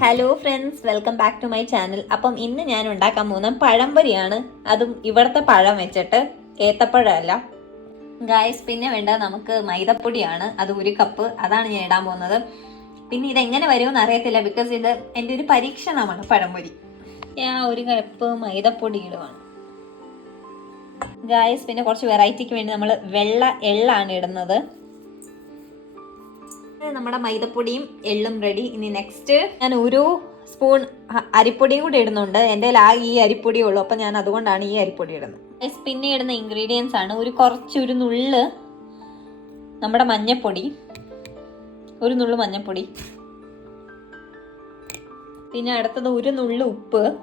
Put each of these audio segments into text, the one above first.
Hello friends welcome back to my channel അപ്പം ഇന്ന് ഞാൻ ഉണ്ടാക്കാൻ പോകുന്ന പഴംപൊരിയാണ്. അതും ഇവിടുത്തെ പഴം വെച്ചിട്ട് ഏത്തപ്പഴമല്ല. ഗായസ് പിന്നെ വേണ്ട നമുക്ക് മൈദപ്പൊടിയാണ്. അത് ഒരു കപ്പ് അതാണ് ഞാൻ ഇടാൻ പോകുന്നത്. പിന്നെ ഇതെങ്ങനെ വരുമെന്ന് അറിയത്തില്ല ബിക്കോസ് ഇത് എന്റെ ഒരു പരീക്ഷണമാണ് പഴംപൊരി. ഞാൻ ഒരു കപ്പ് മൈദപ്പൊടി ഇടുവാണ്. ഗായസ് പിന്നെ കുറച്ച് വെറൈറ്റിക്ക് വേണ്ടി നമ്മൾ വെള്ള എള്ളാണ് ഇടുന്നത്. നമ്മുടെ മൈദപ്പൊടിയും എള്ളും റെഡി ഇനി നെക്സ്റ്റ് ഞാൻ ഒരു സ്പൂൺ അരിപ്പൊടിയും കൂടി ഇടുന്നുണ്ട്. എന്റെ ആ ഈ അരിപ്പൊടിയേ ഉള്ളൂ. അപ്പം ഞാൻ അതുകൊണ്ടാണ് ഈ അരിപ്പൊടി ഇടുന്നത്. പിന്നെ ഇടുന്ന ഇൻഗ്രീഡിയൻസ് ആണ്. ഒരു കുറച്ച് ഒരു നുള്ള് നമ്മുടെ മഞ്ഞപ്പൊടി. ഒരു നുള്ള് മഞ്ഞപ്പൊടി. പിന്നെ അടുത്തത് ഒരു നുള്ള് ഉപ്പ്.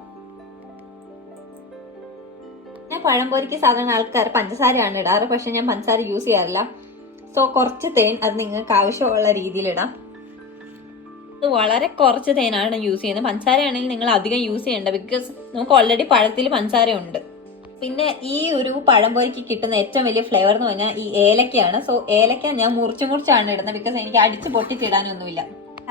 ഞാൻ പഴംപൊരിക്ക് സാധാരണ ആൾക്കാർ പഞ്ചസാരയാണ് ഇടാറ്. പക്ഷെ ഞാൻ പഞ്ചസാര യൂസ് ചെയ്യാറില്ല. സോ കുറച്ച് തേൻ അത് നിങ്ങൾക്ക് ആവശ്യമുള്ള രീതിയിലിടാം. ഇത് വളരെ കുറച്ച് തേനാണ് യൂസ് ചെയ്യുന്നത്. പഞ്ചസാരയാണെങ്കിൽ നിങ്ങൾ അധികം യൂസ് ചെയ്യേണ്ട ബിക്കോസ് നമുക്ക് ഓൾറെഡി പഴത്തിൽ പഞ്ചസാര ഉണ്ട് പിന്നെ ഈ ഒരു പഴംപൊരിക്ക് കിട്ടുന്ന ഏറ്റവും വലിയ ഫ്ലേവർ എന്ന് പറഞ്ഞാൽ ഈ ഏലക്കയാണ്. സോ ഏലക്ക ഞാൻ മുറിച്ചു മുറിച്ചാണ് ഇടുന്നത് ബിക്കോസ് എനിക്ക് അടിച്ച് പൊട്ടിച്ചിടാനൊന്നുമില്ല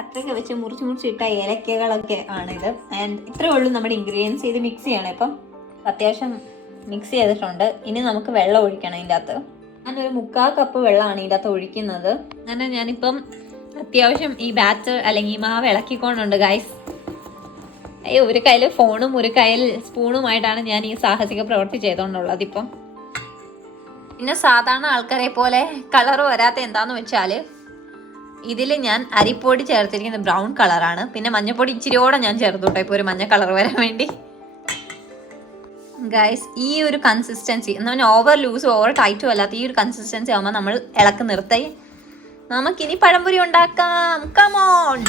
അത്രയ്ക്ക് വെച്ച് മുറിച്ച് മുറിച്ചിട്ട ഏലക്കകളൊക്കെ ആണിത്. ആൻഡ് ഇത്രയേ ഉള്ളൂ നമ്മുടെ ഇൻഗ്രീഡിയൻസ് ഇത് മിക്സ് ചെയ്യണം ഇപ്പം. അത്യാവശ്യം മിക്സ് ചെയ്തിട്ടുണ്ട്. ഇനി നമുക്ക് വെള്ളം ഒഴിക്കണം ഇതിന്റെ അകത്ത്. ഞാനൊരു മുക്കാൽ കപ്പ് വെള്ളമാണ് ഇതിന്റെ അകത്ത് ഒഴിക്കുന്നത്. അങ്ങനെ ഞാനിപ്പം അത്യാവശ്യം ഈ ബാറ്റർ അല്ലെങ്കിൽ മാവ് ഇളക്കിക്കൊണ്ടുണ്ട് ഗൈസ് അയ്യോ ഒരു കയ്യിൽ ഫോണും ഒരു കയ്യിൽ സ്പൂണുമായിട്ടാണ് ഞാൻ ഈ സാഹസിക പ്രവൃത്തി ചെയ്തുകൊണ്ടുള്ളത് ഇപ്പം. പിന്നെ സാധാരണ ആൾക്കാരെ പോലെ കളർ വരാത്ത എന്താന്ന് വെച്ചാൽ ഇതിൽ ഞാൻ അരിപ്പൊടി ചേർത്തിരിക്കുന്നത് ബ്രൗൺ കളറാണ് പിന്നെ മഞ്ഞപ്പൊടി ഇച്ചിരിയോടെ ഞാൻ ചേർത്തു കേട്ടോ ഇപ്പോൾ ഒരു മഞ്ഞ കളർ വരാൻ വേണ്ടി. ഗൈസ് ഈ ഒരു കൺസിസ്റ്റൻസി എന്ന് പറഞ്ഞാൽ ഓവർ ലൂസും ഓവർ ടൈറ്റും അല്ലാത്ത ഈ ഒരു കൺസിസ്റ്റൻസി ആകുമ്പോൾ നമ്മൾ ഇളക്ക് നിർത്തി. നമുക്കിനി പഴംപൊരി ഉണ്ടാക്കാം. കമോൺ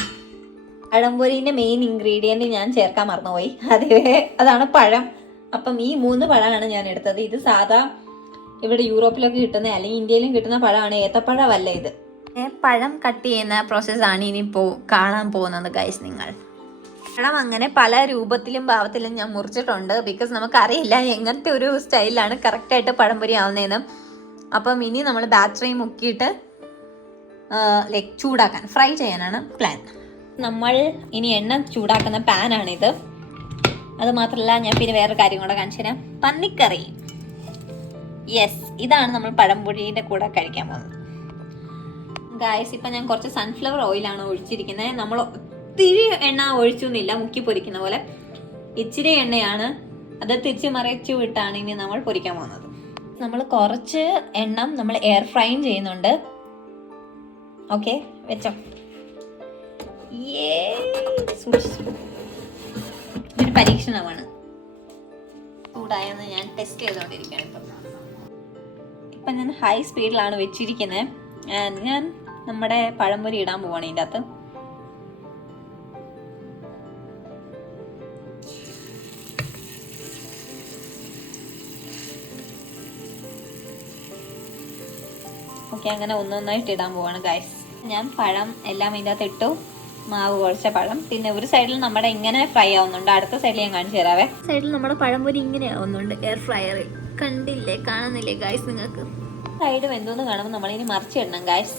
പഴംപൊരിന്റെ മെയിൻ ഇൻഗ്രീഡിയന്റ് ഞാൻ ചേർക്കാൻ മറന്നുപോയി. അതേ അതാണ് പഴം. അപ്പം ഈ മൂന്ന് പഴമാണ് ഞാൻ എടുത്തത്. ഇത് സാധാ ഇവിടെ യൂറോപ്പിലൊക്കെ കിട്ടുന്ന അല്ലെങ്കിൽ ഇന്ത്യയിലും കിട്ടുന്ന പഴമാണ്. ഏത്തപ്പഴമല്ല ഇത്? പഴം കട്ട് ചെയ്യുന്ന പ്രോസസ്സാണ് ഇനിയിപ്പോൾ കാണാൻ പോകുന്നത് ഗൈസ് നിങ്ങൾ. പഴം അങ്ങനെ പല രൂപത്തിലും ഭാവത്തിലും ഞാൻ മുറിച്ചിട്ടുണ്ട്. ബിക്കോസ് നമുക്കറിയില്ല എങ്ങനത്തെ ഒരു സ്റ്റൈലിലാണ് കറക്റ്റായിട്ട് പഴംപൊരി ആവുന്നതെന്ന്. അപ്പം ഇനി നമ്മൾ ബാറ്ററി മുക്കിയിട്ട് ലൈക്ക് ചൂടാക്കാൻ ഫ്രൈ ചെയ്യാനാണ് പ്ലാൻ നമ്മൾ ഇനി എണ്ണ ചൂടാക്കുന്ന പാനാണിത് അത് മാത്രമല്ല ഞാൻ പിന്നെ വേറൊരു കാര്യം കൂടെ കാണിച്ചു തരാം. പന്നിക്കറി. യെസ് ഇതാണ് നമ്മൾ പഴംപൊടിയുടെ കൂടെ കഴിക്കാൻ പോകുന്നത്. ഗായസ് ഇപ്പം ഞാൻ കുറച്ച് സൺഫ്ലവർ ഓയിലാണ് ഒഴിച്ചിരിക്കുന്നത്. നമ്മൾ ഒത്തിരി എണ്ണ ഒഴിച്ചൊന്നുമില്ല. മുക്കി പൊരിക്കുന്ന പോലെ. ഇച്ചിരി എണ്ണയാണ്. അത് തിരിച്ച് മറിച്ചു വിട്ടാണ് ഇനി നമ്മൾ പൊരിക്കാൻ പോകുന്നത്. നമ്മൾ കുറച്ച് എണ്ണം നമ്മൾ എയർ ഫ്രൈയും ചെയ്യുന്നുണ്ട്. ഓക്കെ വെച്ചോ. ഒരു പരീക്ഷണമാണ്. ചൂടായെന്ന് ഞാൻ ടെസ്റ്റ് ചെയ്തുകൊണ്ടിരിക്കുകയാണ് ഇപ്പം. ഇപ്പം ഞാൻ ഹൈ സ്പീഡിലാണ് വെച്ചിരിക്കുന്നത് ഞാൻ നമ്മുടെ പഴംപൊരി ഇടാൻ പോവാണ് ഇതിന്റെ അകത്ത്. ഓക്കെ അങ്ങനെ ഒന്നൊന്നായിട്ട് ഇടാൻ പോവാണ് ഗൈസ് ഞാൻ പഴം എല്ലാം ഇതിന്റെ അകത്ത് ഇട്ടു. മാവ് കുഴച്ച പഴം. പിന്നെ ഒരു സൈഡിൽ നമ്മുടെ ഇങ്ങനെ ഫ്രൈ ആവുന്നുണ്ട്. അടുത്ത സൈഡിൽ ഞാൻ കാണിച്ചു തരാവേ. സൈഡിൽ നമ്മുടെ പഴംപൊരി ഇങ്ങനെ ആവുന്നുണ്ട്. എയർ ഫ്രയറിൽ കണ്ടില്ലേ? കാണുന്നില്ലേ ഗൈസ് നിങ്ങൾക്ക്? സൈഡ് എന്തോന്ന് കാണുമ്പോൾ നമ്മളിനി മറിച്ചിടണം ഗൈസ്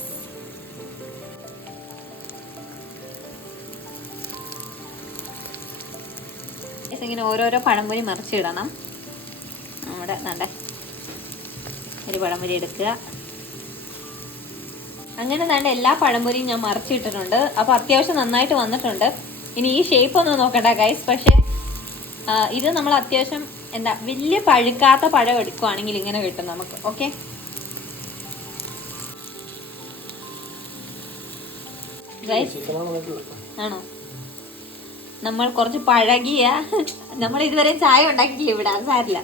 ഇങ്ങനെ ഓരോരോ പഴംപൊരി മറിച്ചിടണം നമ്മുടെ നല്ല ഒരു പഴംപൊരി എടുക്കുക. അങ്ങനെ തന്നെ എല്ലാ പഴംപൊരിയും ഞാൻ മറിച്ചിട്ടിട്ടുണ്ട്. അപ്പോൾ അത്യാവശ്യം നന്നായിട്ട് വന്നിട്ടുണ്ട്. ഇനി ഈ ഷേപ്പ് ഒന്ന് നോക്കട്ടെ ഗൈസ് പക്ഷേ ഇത് നമ്മൾ അത്യാവശ്യം എന്താ വലിയ പഴുക്കാത്ത പഴം എടുക്കുവാണെങ്കിൽ ഇങ്ങനെ കിട്ടും നമുക്ക്. ഓക്കെ ആണോ? നമ്മൾ കുറച്ച് പഴകിയ നമ്മൾ ഇതുവരെ ചായ ഉണ്ടാക്കിയില്ല ഇവിടെ. സാരില്ല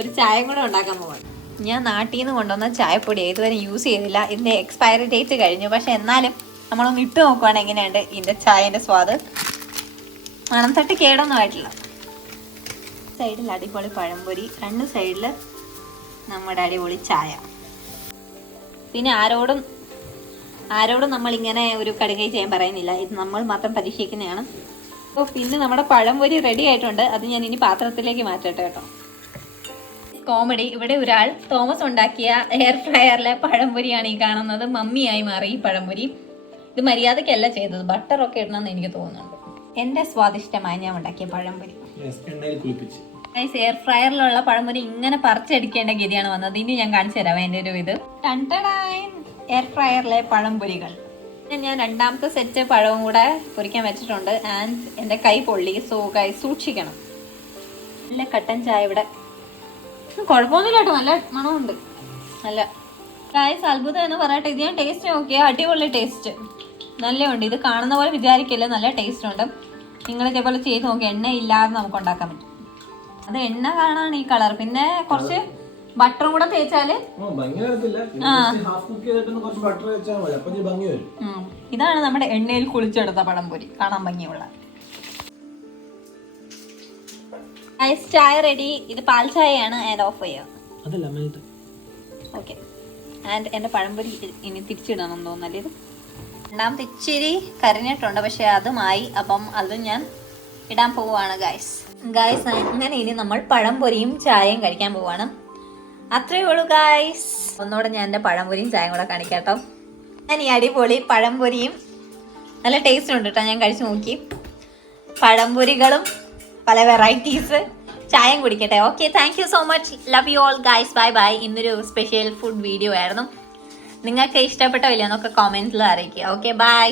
ഒരു ചായ കൂടെ ഉണ്ടാക്കാൻ പോവാണ്. ഞാൻ നാട്ടിൽ നിന്ന് കൊണ്ടുവന്ന ചായപ്പൊടി ഇതുവരെ യൂസ് ചെയ്തില്ല. ഇതിന്റെ എക്സ്പയറി ഡേറ്റ് കഴിഞ്ഞു. പക്ഷെ എന്നാലും നമ്മളൊന്ന് ഇട്ട് നോക്കുവാണ് എങ്ങനെയുണ്ട് ഇതിന്റെ ചായന്റെ സ്വാദ്. മണം തട്ട് കേടൊന്നും ആയിട്ടില്ല. സൈഡിൽ അടിപൊളി പഴംപൊരി. രണ്ട് സൈഡിൽ നമ്മുടെ അടിപൊളി ചായ. പിന്നെ ആരോടും ആരോടും നമ്മൾ ഇങ്ങനെ ഒരു കടുകൈ ചെയ്യാൻ പറയുന്നില്ല. ഇത് നമ്മൾ മാത്രം പരീക്ഷിക്കുന്നതാണ്. അപ്പോൾ പിന്നെ നമ്മുടെ പഴംപൊരി റെഡി ആയിട്ടുണ്ട്. അത് ഞാൻ ഇനി പാത്രത്തിലേക്ക് മാറ്റട്ടെ കേട്ടോ. കോമഡി ഇവിടെ ഒരാൾ തോമസ് ഉണ്ടാക്കിയ എയർ ഫ്രയറിലെ പഴംപൊരിയാണ് ഈ കാണുന്നത്. മമ്മിയായി മാറി ഈ പഴംപൊരി. ഇത് മര്യാദക്കല്ല ചെയ്തത്. ബട്ടർ ബട്ടറൊക്കെ ഇടണമെന്ന് എനിക്ക് തോന്നുന്നുണ്ട്. എന്റെ സ്വാദിഷ്ടമായി ഞാൻ ഉണ്ടാക്കിയ പഴംപൊരി. ഗൈസ് എയർ ഫ്രയറിലുള്ള പഴംപൊരി ഇങ്ങനെ പറിച്ചെടുക്കേണ്ട ഗതിയാണ് വന്നത്. ഇനി ഞാൻ കാണിച്ചു തരാം എന്റെ ഒരു ഇത്. എയർ ഫ്രയറിലെ പഴംപൊരികൾ. ഞാൻ രണ്ടാമത്തെ സെറ്റ് പഴവും കൂടെ പൊരിക്കാൻ വെച്ചിട്ടുണ്ട്. ആൻഡ് എന്റെ കൈ പൊള്ളി. സോ കൈ സൂക്ഷിക്കണം. നല്ല കട്ടൻ ചായ ഇവിടെ. കുഴപ്പമൊന്നുമില്ല കേട്ടോ നല്ല മണമുണ്ട്. നല്ല. ഗായസ് അത്ഭുതം എന്ന് പറയട്ടെ ഇത് ഞാൻ ടേസ്റ്റ് നോക്കിയാൽ അടിപൊളി ടേസ്റ്റ് നല്ലതുണ്ട് ഇത് കാണുന്ന പോലെ വിചാരിക്കില്ല നല്ല ടേസ്റ്റ് ഉണ്ട്. നിങ്ങൾ ഇതേപോലെ ചെയ്ത് നോക്കി എണ്ണ ഇല്ലാതെ നമുക്ക് ഉണ്ടാക്കാൻ പറ്റും. അത് എണ്ണ കാണാണ് ഈ കളർ പിന്നെ കുറച്ച് ബട്ടറും കൂടെ തേച്ചാൽ. ഇതാണ് നമ്മുടെ എണ്ണയിൽ കുളിച്ചെടുത്ത പഴംപൊരി. കാണാൻ ഭംഗിയുള്ള. ഐസ് ചായ റെഡി ഇത് പാൽ ചായയാണ് ആൻഡ് ഓഫ് ചെയ്യുക അതല്ല മെൽറ്റ് ഓക്കെ ആൻഡ് എന്റെ പഴംപൊരി ഇനി തിരിച്ചിടണം തോന്നല്ലേ ഇത്? രണ്ടാമത്തെ ഇച്ചിരി കരിഞ്ഞിട്ടുണ്ട് പക്ഷെ അതുമായി അപ്പം അതും ഞാൻ ഇടാൻ പോവുകയാണ് ഗായ്സ് ഗായ്സ് അങ്ങനെ ഇനി നമ്മൾ പഴംപൊരിയും ചായയും കഴിക്കാൻ പോവാണ് അത്രയേ ഉള്ളൂ ഗായ്സ് ഒന്നുകൂടെ ഞാൻ എന്റെ പഴംപൊരിയും ചായയും കൂടെ കാണിക്കാട്ടോ. ഞാൻ ഈ അടിപൊളി പഴംപൊരിയും നല്ല ടേസ്റ്റ് ഉണ്ട് കേട്ടോ ഞാൻ കഴിച്ചു നോക്കി. പഴംപൊരികളും പല വെറൈറ്റീസ് ചായയും കുടിക്കട്ടെ. Okay thank you so much love you all guys bye bye ഇന്നൊരു സ്പെഷ്യൽ ഫുഡ് വീഡിയോ ആയിരുന്നു. നിങ്ങൾക്ക് ഇഷ്ടപ്പെട്ടോ ഇല്ലയെന്നൊക്കെ കോമെന്റിൽ അറിയിക്കുക. Okay bye